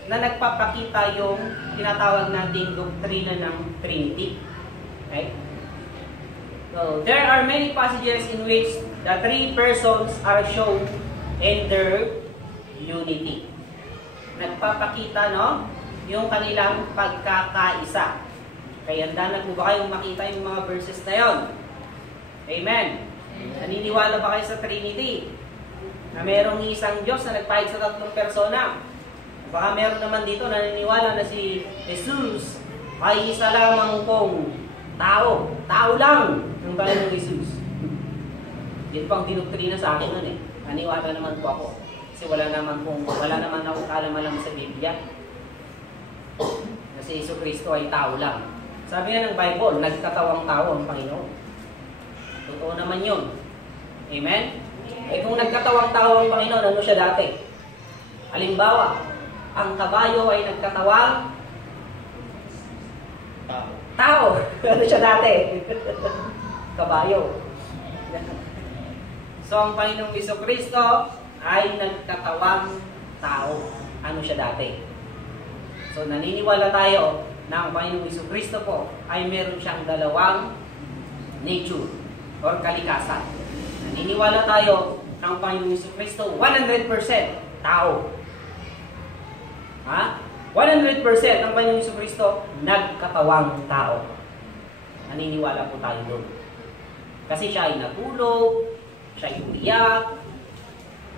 na nagpapakita yung tinatawag nating doktrina ng Trinity. Okay? So, there are many passages in which the 3 persons are shown in their unity. Nagpapakita, no? Yung kanilang pagkakaisa. Kaya handa po ba kayong makita yung mga verses na yon? Amen. Naniniwala ba kayo sa Trinity? Na merong isang Diyos na nagpahid sa 3 persona? Baka meron naman dito na naniniwala na si Jesus ay isa lamang pong tao. Tao lang ng Panginoong Jesus. Yan po ang dinoktrina sa akin nun eh. Naniwala naman po ako. Kasi wala naman ako kalam-alam sa Biblia. Kasi Yesu Cristo ay tao lang. Sabi nga ng Bible, nagkatawang tao ang Panginoon. Totoo naman yun. Amen? Eh kung nagkatawang tao ang Panginoon, ano siya dati? Halimbawa, ang kabayo ay nagkatawang tao. Ano siya dati? Kabayo. So, ang Panginoong Jesucristo ay nagkatawang tao. Ano siya dati? So, naniniwala tayo na ang Panginoong Jesucristo po ay meron siyang 2 nature or kalikasan. Naniniwala tayo na ang Panginoong Jesucristo 100% tao. Ha? 100% ang Panginoong Jesucristo nagkatawang tao. Naniniwala po tayo doon. Kasi siya ay natulog, siya ay umiyak,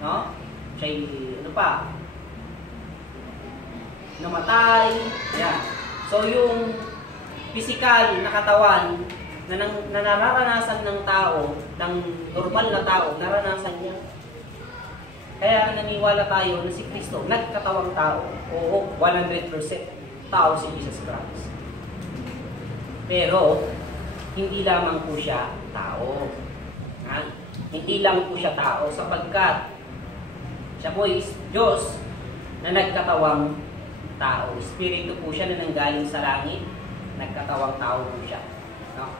no? Siya ay, namatay. Yan. So, yung physical na katawan na nararanasan ng tao, ng normal na tao, naranasan niya. Kaya naniwala tayo na si Kristo, nagkatawang tao. Oo, 100% tao si Jesus Christ. Pero, hindi lamang po siya tao. Ha? Hindi lang po siya tao, sapagkat siya po is Diyos na nagkatawang tao. Espiritu po siya na nanggaling sa langit, nagkatawang tao po siya. No?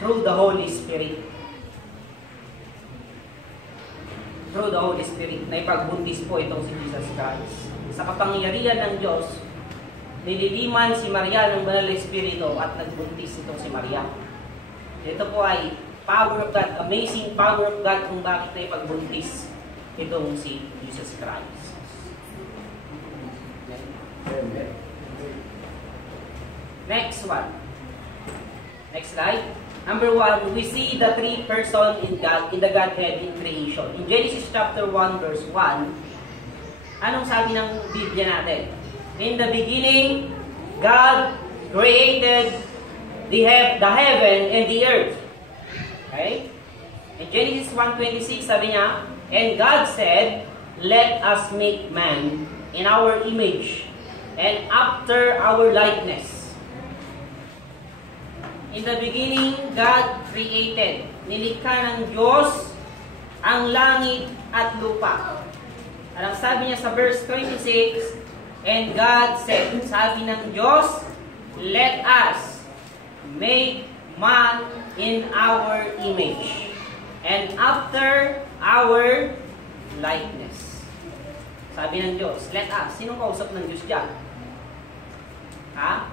Through the Holy Spirit. Through the Holy Spirit, na ipagbuntis po itong si Jesus Christ. Sa kapangyarihan ng Diyos, nililiman si Maria ng Banal na Espiritu at nagbuntis itong si Maria. Ito po ay power of God, amazing power of God kung bakit na ipagbuntis itong si Jesus Christ. Amen. Next one. Next slide. Number 1, we see the three persons in God, in the Godhead in creation. In Genesis chapter 1 verse 1, anong sabi ng Biblia natin? In the beginning, God created the heaven and the earth. Okay? In Genesis 1:26, sabi niya, and God said, let us make man in our image and after our likeness. In the beginning, God created. Nilikha ng Diyos ang langit at lupa. Anong sabi niya sa verse 26, and God said, sabi ng Diyos, let us make man in our image and after our likeness. Sabi ng Diyos, let us. Sinong kausap ng Diyos dyan? Ha?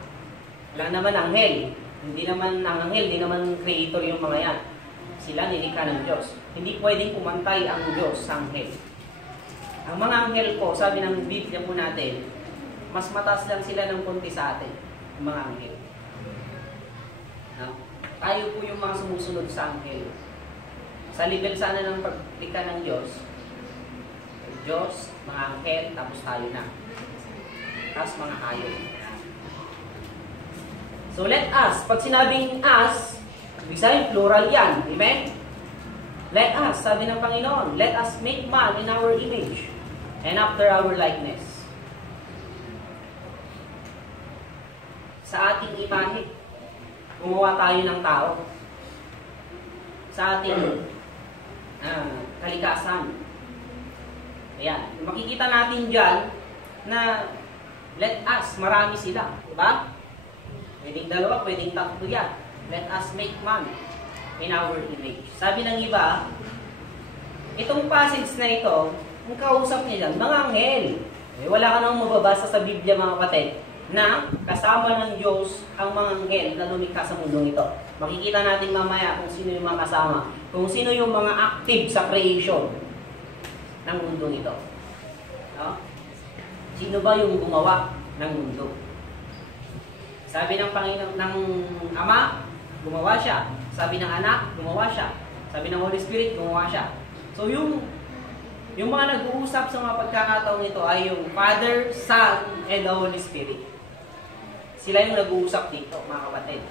Wala naman anghel. Hindi naman ang anghel, hindi naman creator yung mga yan. Sila nilikha ng Diyos. Hindi pwedeng pumantay ang Diyos sa anghel. Ang mga anghel po, sabi ng Biblia po natin, mas mataas lang sila ng konti sa atin, ang mga anghel. No? Tayo po yung mga sumusunod sa anghel. Sa level sana ng paglikha ng Diyos, mga anghel, tapos tayo na. Tapos mga hayop. So let us, pag sinabing us, ibig sabihin plural yan. Amen? Let us, sabi ng Panginoon, let us make man in our image and after our likeness. Sa ating imahe, gumawa tayo ng tao. Sa ating kalikasan. Ayan. Makikita natin dyan na let us, marami sila. Diba? Pwedeng dalawa, pwedeng tatlo yan. Let us make man in our image. Sabi ng iba, itong passage na ito, ang kausap niya dyan, mga anghel. Wala ka nang mababasa sa Biblia, mga kapatid, na kasama ng Diyos ang mga anghel na lumikha sa mundong ito. Makikita natin mamaya kung sino yung mga kasama, kung sino yung mga active sa creation ng mundong ito. No? Sino ba yung gumawa ng mundo? Sabi ng Panginoon, ng Ama, gumawa siya. Sabi ng Anak, gumawa siya. Sabi ng Holy Spirit, gumawa siya. So yung mga nag-uusap sa mga pagkakataong ito ay yung Father, Son, and the Holy Spirit. Sila yung nag-uusap dito, mga kapatid.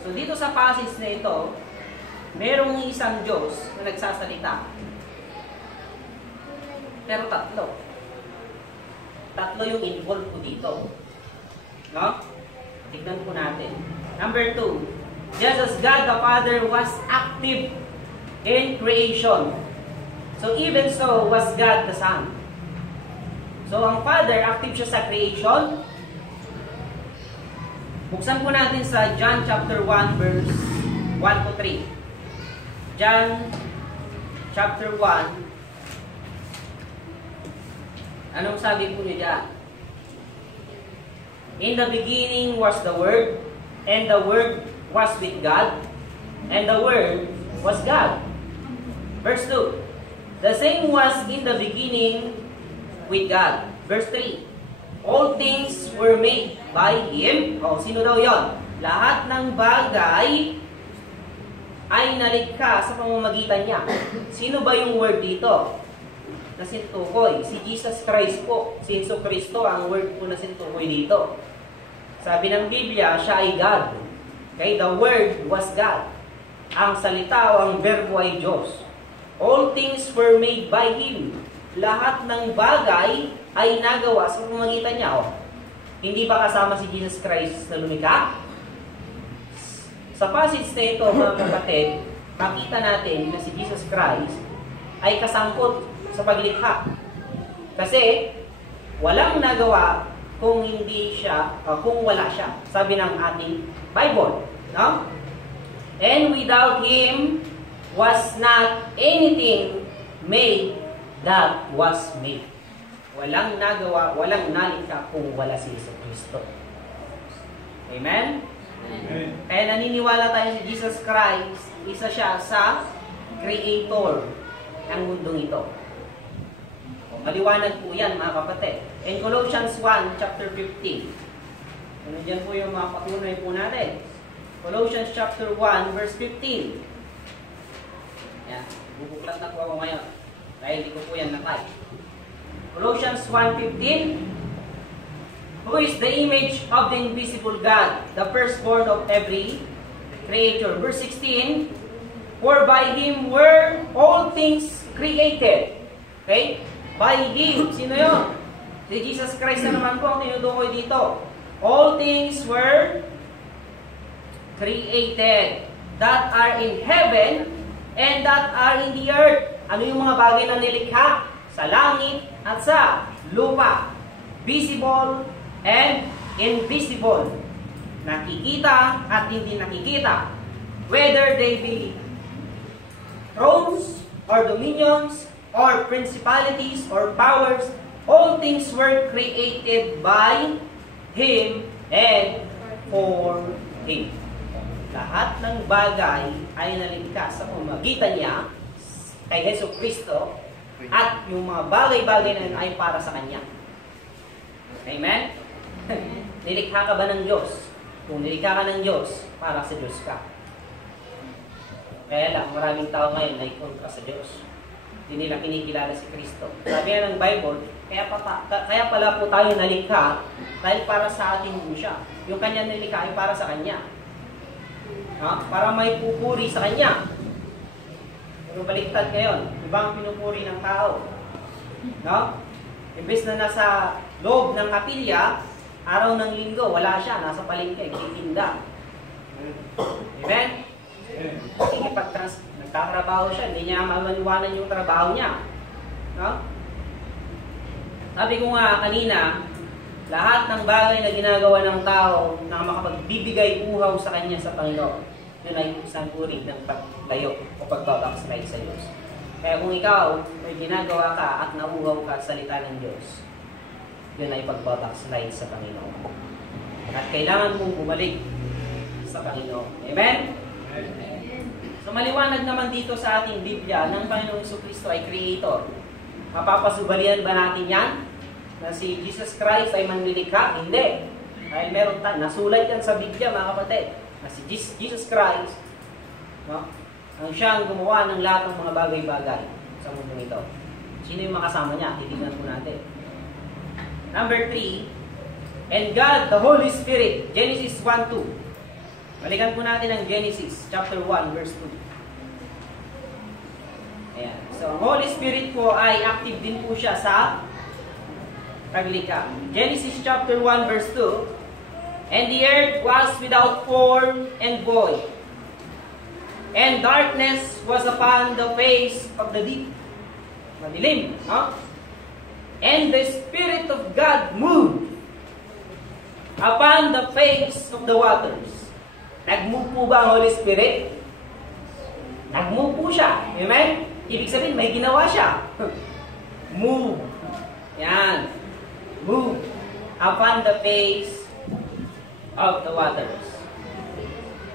So dito sa passage na ito, merong isang Diyos na nagsasalita. Pero tatlo. Tatlo yung involved po dito. No? Tignan po natin. Number 2. Just as God the Father was active in creation, so even so was God the Son. So ang Father, active siya sa creation. Buksan po natin sa John chapter 1 verse 1 to 3. John chapter 1. Anong sabi po niya dyan? In the beginning was the Word, and the Word was with God, and the Word was God. Verse 2. The same was in the beginning with God. Verse 3. All things were made by Him. O, sino daw yon? Lahat ng bagay ay nalikha sa pamamagitan niya. Sino ba yung Word dito? Na sintukoy. Si Jesus Christ po. Si Jesu Cristo ang word po na sintukoy dito. Sabi ng Biblia, siya ay God. Okay? The Word was God. Ang salita o ang verbo ay Diyos. All things were made by Him. Lahat ng bagay ay nagawa sa pamamagitan niya. O, hindi ba kasama si Jesus Christ na lumikha? Sa passage na ito, mga kapatid, makita natin na si Jesus Christ ay kasangkot sa paglikha. Kasi walang nagawa kung hindi siya, kung wala siya. Sabi ng ating Bible, no? And without Him was not anything made that was made. Walang nagawa, walang nalikha kung wala si Jesucristo. Amen? Amen. Kaya naniniwala tayo si Jesus Christ, isa siya sa creator ng mundong ito. Maliwanag po yan, mga kapatid. In Colossians 1, chapter 15. Nandiyan po yung mga patunay po natin. Colossians chapter 1, verse 15. Yan. Bubuklat na po ako ngayon. Dahil hindi ko po yan nakay. Colossians 1:15, who is the image of the invisible God, the firstborn of every creature. Verse 16, for by Him were all things created. Okay? By Him. Sino yun? Si Jesus Christ na naman po ang tinutukoy dito. All things were created that are in heaven and that are in the earth. Ano yung mga bagay na nilikha? Sa langit at sa lupa. Visible and invisible. Nakikita at hindi nakikita. Whether they be thrones or dominions or principalities or powers, all things were created by Him and for Him. Lahat ng bagay ay nalikha sa pamamagitan niya kay Hesus Kristo. At yung mga bagay-bagay na yun ay para sa Kanya. Amen? Nilikha ka ba ng Diyos? Kung nilikha ka ng Diyos, para sa Diyos ka. Kaya lang, maraming tao ngayon na kontra sa Diyos. Hindi nila kinikilala si Kristo. Sabi nga ng Bible, kaya pala po tayo nalikha dahil para sa atin po siya. Yung Kanya nilikha ay para sa Kanya. Para may pupuri sa Kanya. Pero baliktad ngayon, ibang pinupuri ng tao. No? Imbes na nasa loob ng kapilya, araw ng linggo, wala siya, nasa palengke, kitinda. Amen? Nagtatrabaho siya, hindi niya mamaliwanan yung trabaho niya. No? Sabi ko nga kanina, lahat ng bagay na ginagawa ng tao na makapagbibigay uhaw sa kanya sa Panginoon, yun ay isang uri ng paglayo o pagbabackslide sa Diyos. Kaya kung ikaw may ginagawa ka at nauuhaw ka sa salita ng Diyos, yun ay pagbabackslide sa Panginoon. At kailangan mong bumalik sa Panginoon. Amen? Amen. So maliwanag naman dito sa ating Biblia ng Panginoong Jesucristo ay Creator. Mapapasubalian ba natin yan? Na si Jesus Christ ay manlilikha? Hindi. Dahil meron nasulat yan sa Biblia, mga kapatid. Na si Jesus Christ, no? Ang siyang gumawa ng lahat ng mga bagay-bagay sa mundo ito. Sino yung makasama niya? Titignan po natin. Number 3, and God, the Holy Spirit, Genesis 1:2. Balikan po natin ang Genesis chapter 1, verse 2. Ayan. So, ang Holy Spirit po ay active din po siya sa paglikha. Genesis chapter 1, verse 2. And the earth was without form and void, and darkness was upon the face of the deep. Madilim, no? And the Spirit of God moved upon the face of the waters. Nag-move po ba ang Holy Spirit? Nag-move po siya. Amen? Ibig sabihin, may ginawa siya. Move. Yan. Move upon the face of the waters.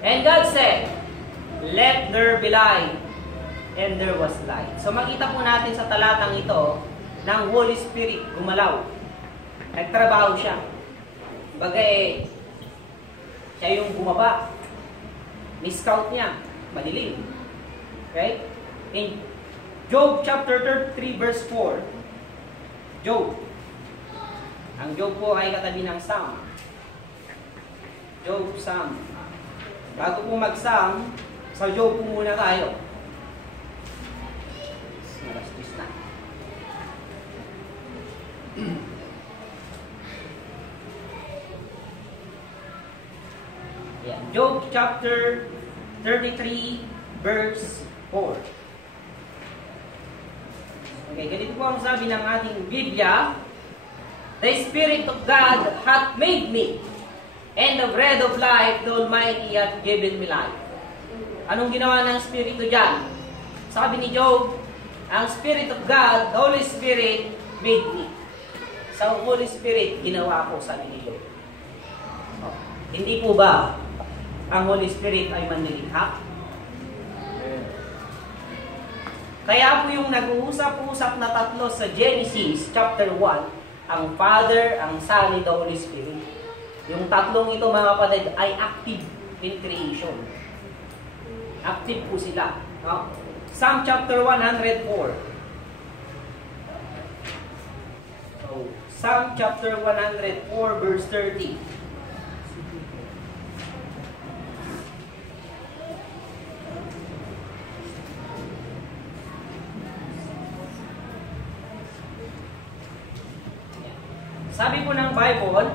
And God said, let there be light. And there was light. So makita po natin sa talatang ito ng Holy Spirit gumalaw. Nagtrabaho siya. Bagay, siya yung bumaba. Ni-scout niya. Madilim. Okay? In Job chapter 33 verse 4. Job. Ang Job po ay katabi ng Psalm. Job, Psalm. Bago po mag-Psalm, sa Job po muna tayo. Malastis na. Yeah. Job chapter 33 verse 4. Okay, ganito po ang sabi ng ating Biblia. The Spirit of God hath made me, and the bread of life, the Almighty hath given me life. Anong ginawa ng Espiritu dyan? Sabi ni Job, ang Spirit of God, the Holy Spirit, made me. Sa Holy Spirit, ginawa ko, sabi ni Job. Hindi po ba ang Holy Spirit ay manlilikha? Kaya po yung nag-uusap-usap na tatlo sa Genesis chapter 1, ang Father, ang Son, and the Holy Spirit. Yung tatlong ito, mga kapatid, ay active in creation. Active po sila. No? Psalm chapter 104. So, Psalm chapter 104 verse 30. Sabi po ng Bible,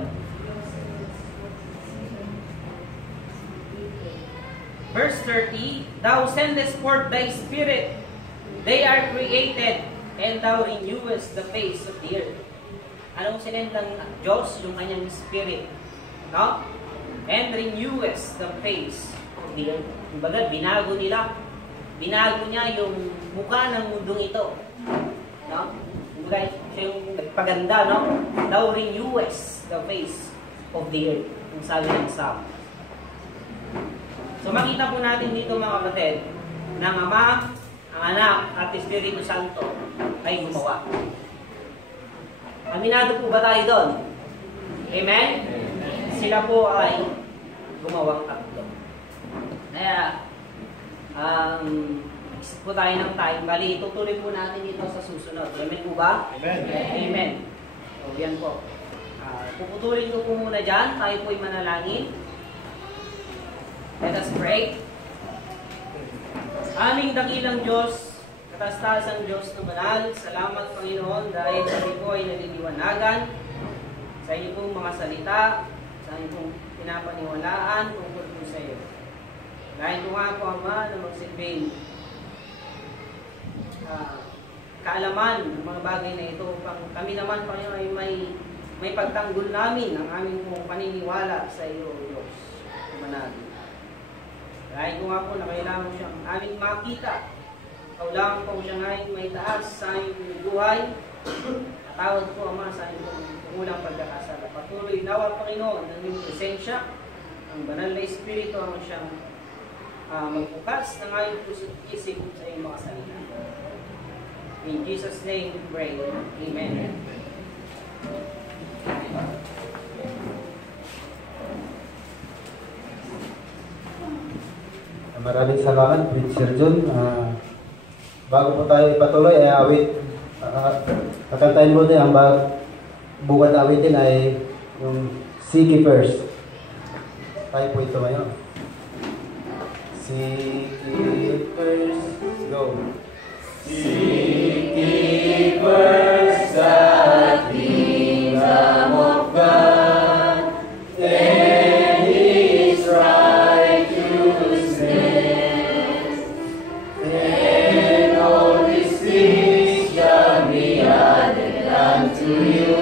verse 30, Thou sendest forth thy Spirit, they are created, and thou renewest the face of the earth. Anong sinend ng Diyos? Yung kanyang Spirit. No? And renewest the face of the earth. Kumbaga, binago nila. Binago niya yung mukha ng mundong ito. No? Kumbaga, siya yung nagpaganda, no? Thou renewest the face of the earth. Yung sabi ng Psalm. So makita po natin dito, mga kapatid, na ang Ama, ang Anak, at Espiritu Santo ay gumawa. Aminado po ba tayo doon? Amen? Sila po ay gumawang tatlo. Kaya, po tayo ng time. Bali, tutuloy po natin dito sa susunod. Amen po ba? Amen. Amen. So, yan po. Puputulin ko po muna dyan. Tayo po'y manalangin. Let us pray. Aming dakilang Diyos, katastasang Diyos na banal, salamat Panginoon dahil kami po ay naliliwanagan sa inyo pong mga salita, sa inyo pong pinapaniwalaan tungkol po sa iyo. Dahil ko nga po, Ama, na magsilbing kaalaman ng mga bagay na ito. Kami naman, Panginoon, ay may pagtanggol namin ang aming pong paniniwala sa iyo, Diyos. Manalo. Dahil ko nga po na kailangan siyang aming makita. Kaulangan po siya ngayon may taas sa aming buhay. Tawad po, Ama, sa aming pangulang pagkakasala. Patuloy nawa, Panginoon, ng iyong presensya. Ang banal na Espiritu ang siyang magbukas ng aming puso at isip sa iyong mga salita. In Jesus' name we pray. Amen. Maraming salamat, Sir John. Bago po tayo ipatuloy, ay awit. Kakantahin mo din ang buwan na awitin ay yung Seakeepers. Tayo po ito ngayon. Seakeepers, go. Seakeepers at kingdom of God, and His righteousness, and all these things shall be added unto you.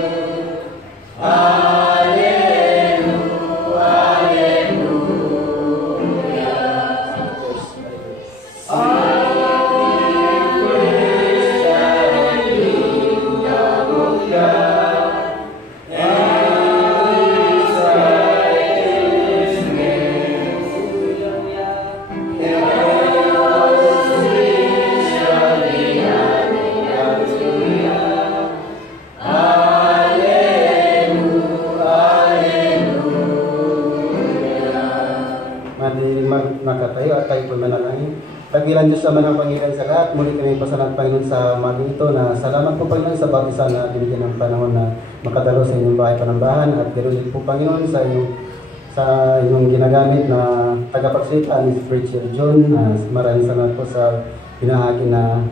Nakatayo at tayo po manalangin. Tagilan Diyos naman ang Panginoon sa lahat. Muli kami pasalamat Panginoon sa umagang ito na salamat po Panginoon sa bawat isa na binigyan ng panahon na makadalo sa inyong bahay panambahan at ganoon din po Panginoon sa inyong ginagamit na tagapagsalita ni Preacher John. Maraming salamat po sa pinahagi na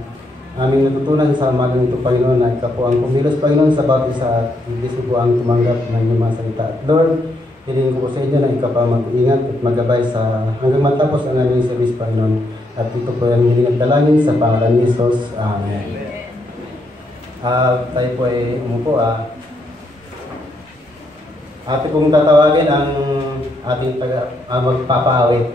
aming natutunan sa umagang ito Panginoon na ikaw po ang kumilos Panginoon sa bawat isa at hindi po ang tumanggap ng inyong mga salita. At Lord, hiling ko sa inyo na ikaw pa mag-ingat at magabay sa hanggang matapos ang aming service, Panginoon. At ito po ang hiling at dalangin sa pangalan ni Jesus. Amen. Tayo po ay umupo. Ate pong tatawagin ang ating magpapaawit.